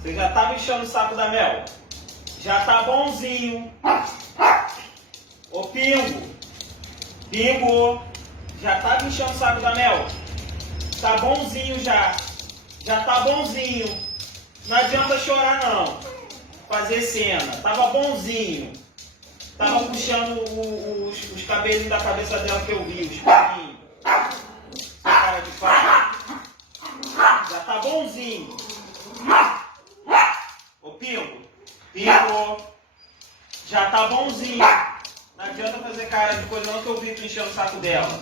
Você já tá enchendo o saco da Mel? Já tá bonzinho. Ô Pingo. Pingo. Já tá enchendo o saco da Mel? Tá bonzinho já. Já tá bonzinho. Não adianta chorar não. Fazer cena. Tava bonzinho. Tava puxando os cabelinhos da cabeça dela que eu vi. Os cabelinhos. Cara de pau. Já tá bonzinho. Ô Pingo. Pingo. Já tá bonzinho. Não adianta fazer cara de coisa não que eu vi tu enchendo o saco dela.